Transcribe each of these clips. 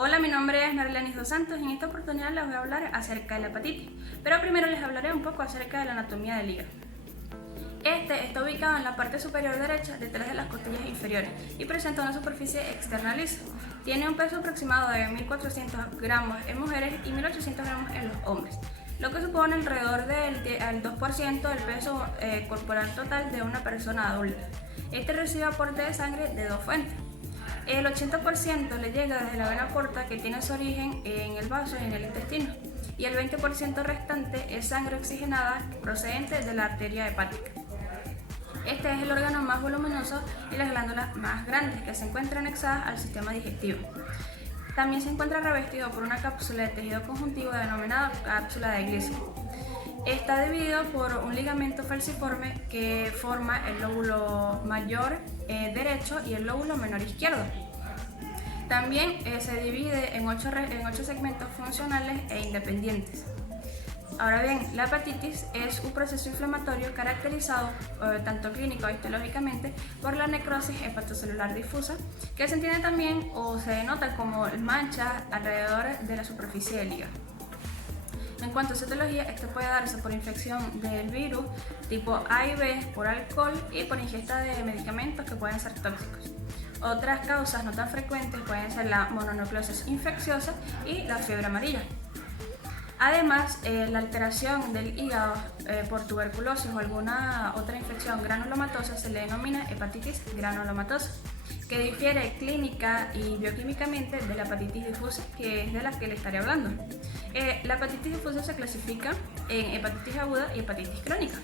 Hola, mi nombre es Marlenis dos Santos y en esta oportunidad les voy a hablar acerca de la hepatitis, pero primero les hablaré un poco acerca de la anatomía del hígado. Este está ubicado en la parte superior derecha detrás de las costillas inferiores y presenta una superficie externa lisa. Tiene un peso aproximado de 1.400 gramos en mujeres y 1.800 gramos en los hombres, lo que supone alrededor del 2% del peso corporal total de una persona adulta. Este recibe aporte de sangre de dos fuentes. El 80% le llega desde la vena porta, que tiene su origen en el vaso y en el intestino, y el 20% restante es sangre oxigenada procedente de la arteria hepática. Este es el órgano más voluminoso y las glándulas más grandes, que se encuentran anexadas al sistema digestivo. También se encuentra revestido por una cápsula de tejido conjuntivo denominada cápsula de Gleason. Está dividido por un ligamento falciforme que forma el lóbulo mayor derecho y el lóbulo menor izquierdo. También se divide en 8 segmentos funcionales e independientes. Ahora bien, la hepatitis es un proceso inflamatorio caracterizado tanto clínico e histológicamente por la necrosis hepatocelular difusa, que se entiende también o se denota como manchas alrededor de la superficie del hígado. En cuanto a citología, esto puede darse por infección del virus tipo A y B, por alcohol y por ingesta de medicamentos que pueden ser tóxicos. Otras causas no tan frecuentes pueden ser la mononucleosis infecciosa y la fiebre amarilla. Además, la alteración del hígado por tuberculosis o alguna otra infección granulomatosa se le denomina hepatitis granulomatosa, que difiere clínica y bioquímicamente de la hepatitis difusa, que es de la que le estaré hablando. La hepatitis difusa se clasifica en hepatitis aguda y hepatitis crónica.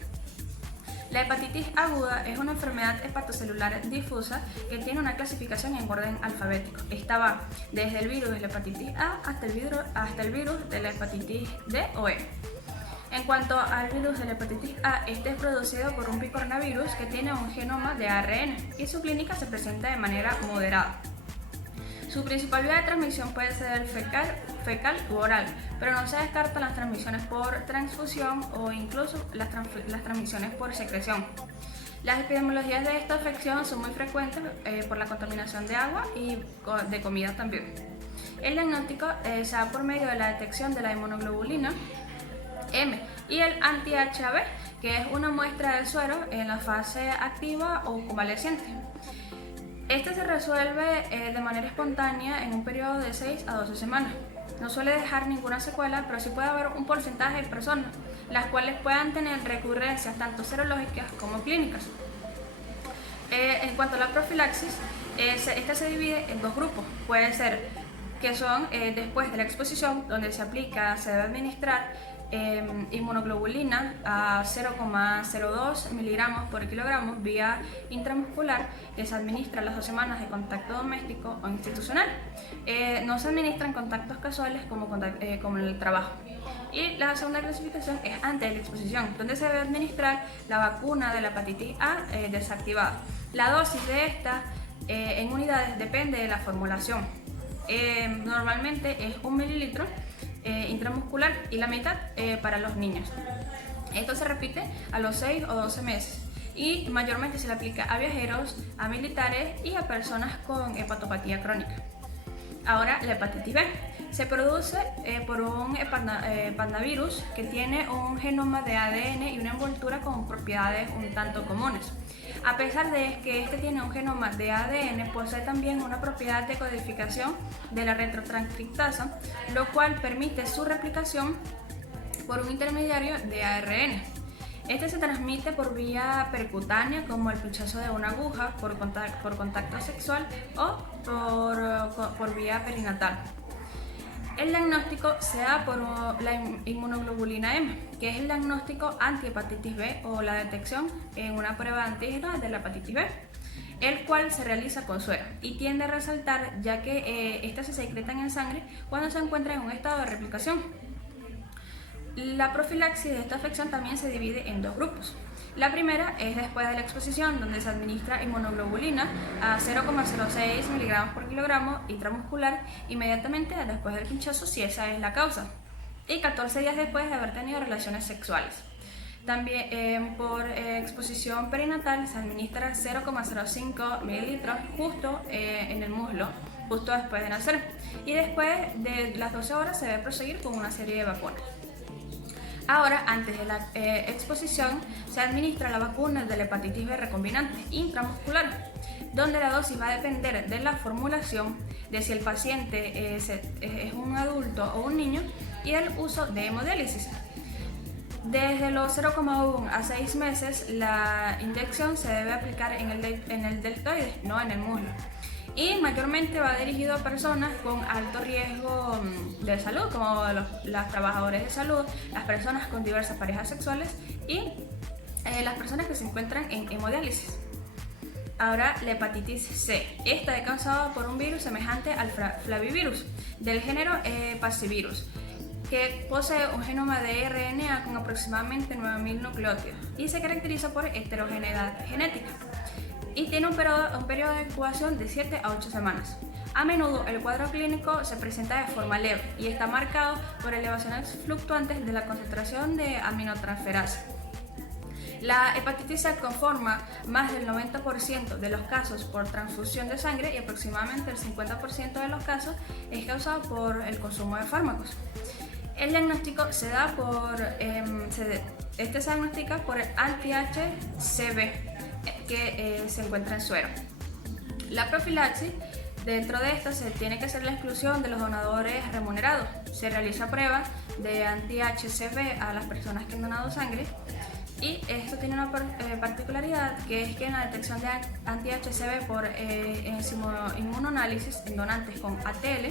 La hepatitis aguda es una enfermedad hepatocelular difusa que tiene una clasificación en orden alfabético. Esta va desde el virus de la hepatitis A hasta el virus de la hepatitis D o E. En cuanto al virus de la hepatitis A, este es producido por un picornavirus que tiene un genoma de ARN y su clínica se presenta de manera moderada. Su principal vía de transmisión puede ser fecal u oral, pero no se descartan las transmisiones por transfusión o incluso las transmisiones por secreción. Las epidemiologías de esta afección son muy frecuentes por la contaminación de agua y de comida también. El diagnóstico se da por medio de la detección de la inmunoglobulina M y el anti-HAV, que es una muestra de suero en la fase activa o convaleciente. Este se resuelve de manera espontánea en un periodo de 6 a 12 semanas. No suele dejar ninguna secuela, pero sí puede haber un porcentaje de personas las cuales puedan tener recurrencias tanto serológicas como clínicas. En cuanto a la profilaxis, esta se divide en dos grupos. Puede ser que son después de la exposición, donde se debe administrar inmunoglobulina a 0,02 miligramos por kilogramo vía intramuscular, que se administra a las 2 semanas de contacto doméstico o institucional. No se administran contactos casuales como en el trabajo. Y la segunda clasificación es antes de la exposición, donde se debe administrar la vacuna de la hepatitis A desactivada. La dosis de esta en unidades depende de la formulación. Normalmente es 1 mililitro intramuscular y la mitad para los niños. Esto se repite a los 6 o 12 meses y mayormente se le aplica a viajeros, a militares y a personas con hepatopatía crónica. Ahora, la hepatitis B se produce por un pandavirus que tiene un genoma de ADN y una envoltura con propiedades un tanto comunes. A pesar de que este tiene un genoma de ADN, posee también una propiedad de codificación de la retrotranscriptasa, lo cual permite su replicación por un intermediario de ARN. Este se transmite por vía percutánea, como el pinchazo de una aguja, por contacto sexual o por vía perinatal. El diagnóstico se da por la inmunoglobulina M, que es el diagnóstico antihepatitis B o la detección en una prueba de antígenos de la hepatitis B, el cual se realiza con suero y tiende a resaltar ya que estas se secretan en sangre cuando se encuentra en un estado de replicación. La profilaxis de esta afección también se divide en dos grupos. La primera es después de la exposición, donde se administra inmunoglobulina a 0,06 miligramos por kilogramo intramuscular inmediatamente después del pinchazo, si esa es la causa, y 14 días después de haber tenido relaciones sexuales. También por exposición perinatal se administra 0,05 mililitros justo en el muslo justo después de nacer, y después de las 12 horas se debe proseguir con una serie de vacunas. Ahora, antes de la exposición, se administra la vacuna de la hepatitis B recombinante intramuscular, donde la dosis va a depender de la formulación, de si el paciente es un adulto o un niño, y del uso de hemodiálisis. Desde los 0,1 a 6 meses, la inyección se debe aplicar en el deltoides, no en el muslo. Y mayormente va dirigido a personas con alto riesgo de salud, como los trabajadores de salud, las personas con diversas parejas sexuales y las personas que se encuentran en hemodiálisis. Ahora, la hepatitis C. Esta es causada por un virus semejante al flavivirus, del género Paxivirus, que posee un genoma de RNA con aproximadamente 9.000 nucleótidos y se caracteriza por heterogeneidad genética. Y tiene un periodo de incubación de 7 a 8 semanas. A menudo el cuadro clínico se presenta de forma leve y está marcado por elevaciones fluctuantes de la concentración de aminotransferasa. La hepatitis C conforma más del 90% de los casos por transfusión de sangre y aproximadamente el 50% de los casos es causado por el consumo de fármacos. El diagnóstico se diagnostica por el anti-HCV que se encuentra en suero. La profilaxis, dentro de esta se tiene que hacer la exclusión de los donadores remunerados. Se realiza prueba de anti-HCV a las personas que han donado sangre, y esto tiene una particularidad, que es que en la detección de anti-HCV por inmunoanálisis en donantes con ATL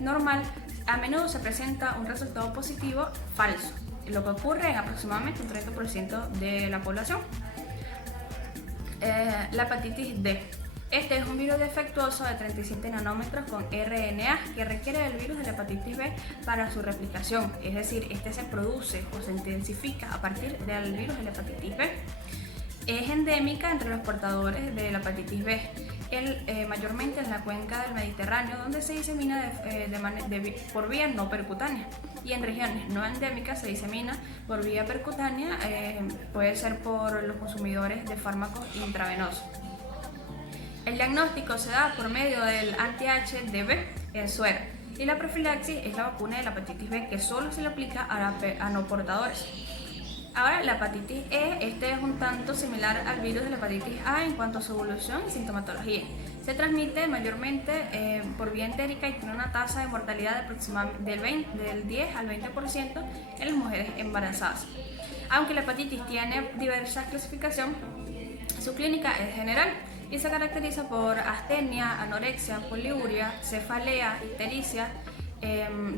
normal, a menudo se presenta un resultado positivo falso, lo que ocurre en aproximadamente un 30% de la población. La hepatitis D. Este es un virus defectuoso de 37 nanómetros con RNA que requiere del virus de la hepatitis B para su replicación, es decir, este se produce o se intensifica a partir del virus de la hepatitis B. Es endémica entre los portadores de la hepatitis B, mayormente en la cuenca del Mediterráneo, donde se disemina por vía no percutánea, y en regiones no endémicas se disemina por vía percutánea, puede ser por los consumidores de fármacos intravenosos. El diagnóstico se da por medio del anti-HDV en suero, y la profilaxis es la vacuna de la hepatitis B, que solo se le aplica a no portadores. Ahora, la hepatitis E, este es un tanto similar al virus de la hepatitis A en cuanto a su evolución y sintomatología. Se transmite mayormente por vía entérica y tiene una tasa de mortalidad de aproximadamente del 10 al 20% en las mujeres embarazadas. Aunque la hepatitis tiene diversas clasificaciones, su clínica es general y se caracteriza por astenia, anorexia, poliuria, cefalea, ictericia,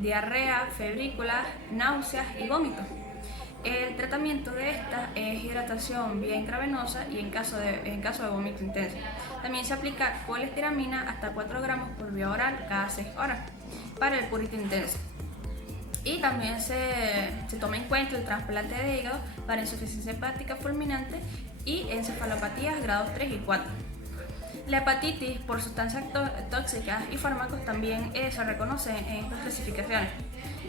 diarrea, febrículas, náuseas y vómitos. El tratamiento de esta es hidratación vía intravenosa y en caso de vómito intenso. También se aplica colestiramina hasta 4 gramos por vía oral cada 6 horas para el purito intenso. Y también se toma en cuenta el trasplante de hígado para insuficiencia hepática fulminante y encefalopatías grados 3 y 4. La hepatitis por sustancias tóxicas y fármacos también se reconoce en estas clasificaciones.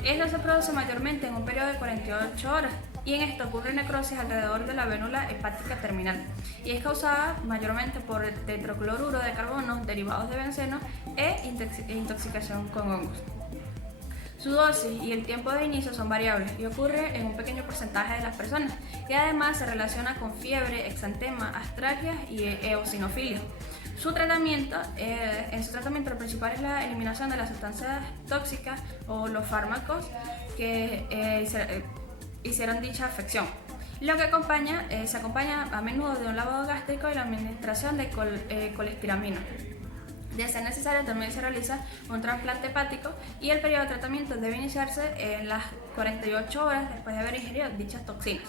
Esto se produce mayormente en un periodo de 48 horas y en esto ocurre necrosis alrededor de la vérula hepática terminal y es causada mayormente por tetracloruro de carbono, derivados de benceno e intoxicación con hongos. Su dosis y el tiempo de inicio son variables y ocurre en un pequeño porcentaje de las personas, y además se relaciona con fiebre, exantema, astralgia y eosinofilia. En su tratamiento lo principal es la eliminación de las sustancias tóxicas o los fármacos que hicieron dicha afección. Lo que se acompaña a menudo de un lavado gástrico y la administración de colestiramina. De ser necesario, también se realiza un trasplante hepático y el periodo de tratamiento debe iniciarse en las 48 horas después de haber ingerido dichas toxinas.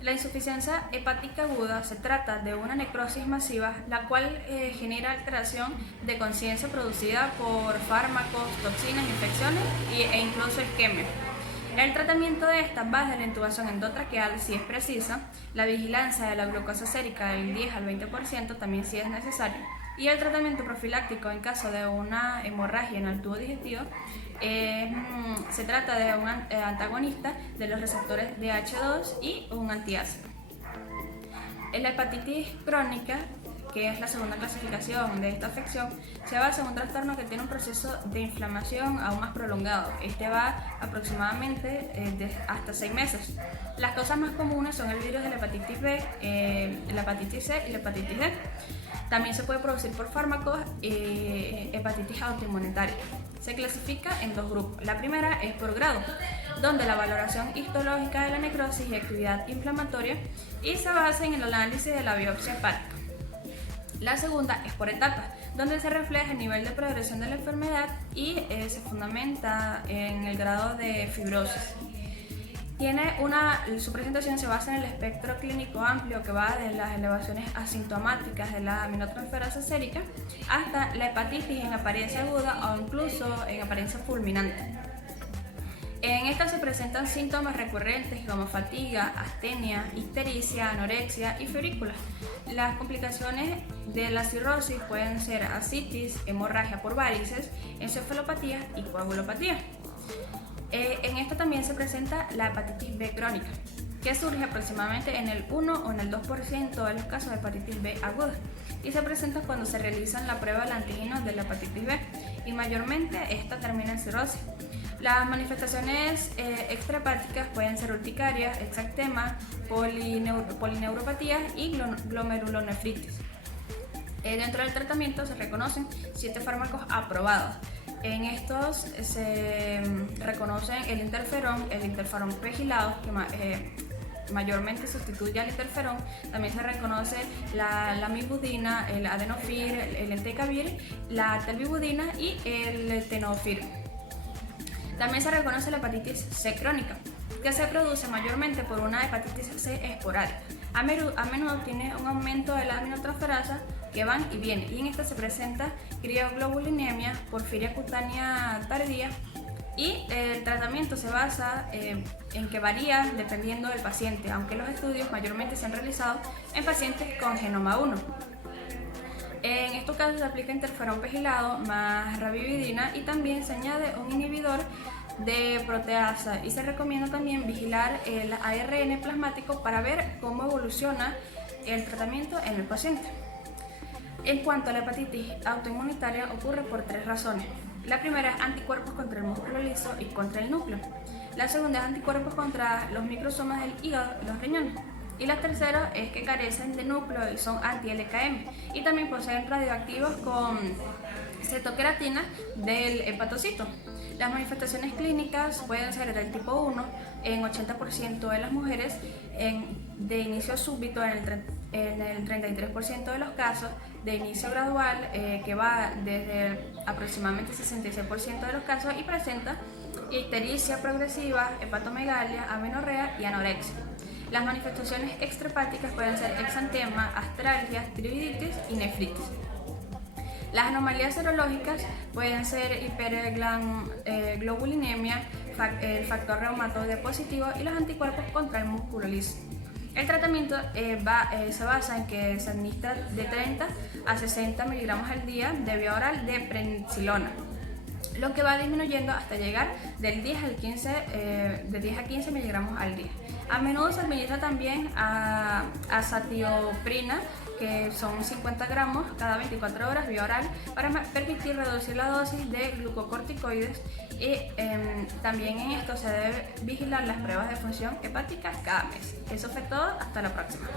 La insuficiencia hepática aguda se trata de una necrosis masiva, la cual genera alteración de conciencia producida por fármacos, toxinas, infecciones e incluso isquemia. El tratamiento de esta va desde la intubación endotraqueal si es precisa, la vigilancia de la glucosa sérica del 10 al 20% también si es necesario, y el tratamiento profiláctico en caso de una hemorragia en el tubo digestivo. Se trata de un antagonista de los receptores de H2 y un antiácido. La hepatitis crónica que es la segunda clasificación de esta afección, se basa en un trastorno que tiene un proceso de inflamación aún más prolongado. Este va aproximadamente hasta 6 meses. Las causas más comunes son el virus de la hepatitis B, la hepatitis C y la hepatitis D. También se puede producir por fármacos hepatitis autoinmunitaria. Se clasifica en 2 grupos. La primera es por grado, donde la valoración histológica de la necrosis y actividad inflamatoria y se basa en el análisis de la biopsia hepática. La segunda es por etapas, donde se refleja el nivel de progresión de la enfermedad y se fundamenta en el grado de fibrosis. Su presentación se basa en el espectro clínico amplio que va de las elevaciones asintomáticas de la aminotransferasa sérica hasta la hepatitis en apariencia aguda o incluso en apariencia fulminante. En esta se presentan síntomas recurrentes como fatiga, astenia, ictericia, anorexia y febrícula. Las complicaciones de la cirrosis pueden ser ascitis, hemorragia por varices, encefalopatía y coagulopatía. En esta también se presenta la hepatitis B crónica, que surge aproximadamente en el 1 o en el 2% de los casos de hepatitis B aguda y se presenta cuando se realizan la prueba del antígeno de la hepatitis B y mayormente esta termina en cirrosis. Las manifestaciones extrahepáticas pueden ser urticarias, exantema, polineuropatías y glomerulonefritis. Dentro del tratamiento se reconocen 7 fármacos aprobados. En estos se reconocen el interferón pegilado, que mayormente sustituye al interferón. También se reconoce la mibudina, el adenofir, el entecavir, la telbibudina y el tenofir. También se reconoce la hepatitis C crónica, que se produce mayormente por una hepatitis C esporádica. A menudo tiene un aumento de la aminotransferasa que van y vienen, y en esta se presenta crioglobulinemia, porfiria cutánea tardía, y el tratamiento se basa en que varía dependiendo del paciente, aunque los estudios mayormente se han realizado en pacientes con genoma 1. En estos casos se aplica interferón pegilado más rabibidina y también se añade un inhibidor de proteasa y se recomienda también vigilar el ARN plasmático para ver cómo evoluciona el tratamiento en el paciente. En cuanto a la hepatitis autoinmunitaria, ocurre por 3 razones. La primera es anticuerpos contra el músculo liso y contra el núcleo. La segunda es anticuerpos contra los microsomas del hígado y los riñones. Y la tercera es que carecen de núcleo y son anti-LKM y también poseen radioactivos con cetoqueratina del hepatocito. Las manifestaciones clínicas pueden ser del tipo 1 en 80% de las mujeres, de inicio súbito en el 33% de los casos, de inicio gradual que va desde aproximadamente 66% de los casos y presenta ictericia progresiva, hepatomegalia, amenorrea y anorexia. Las manifestaciones extrahepáticas pueden ser exantema, astralgia, tiroiditis y nefritis. Las anomalías serológicas pueden ser hiperglobulinemia, el factor reumatoide positivo y los anticuerpos contra el músculo liso. El tratamiento se basa en que se administra de 30 a 60 miligramos al día de vía oral de prednisolona, lo que va disminuyendo hasta llegar de 10 a 15 miligramos al día. A menudo se administra también azatioprina, que son 50 gramos cada 24 horas vía oral, para permitir reducir la dosis de glucocorticoides y también en esto se debe vigilar las pruebas de función hepática cada mes. Eso fue todo, hasta la próxima.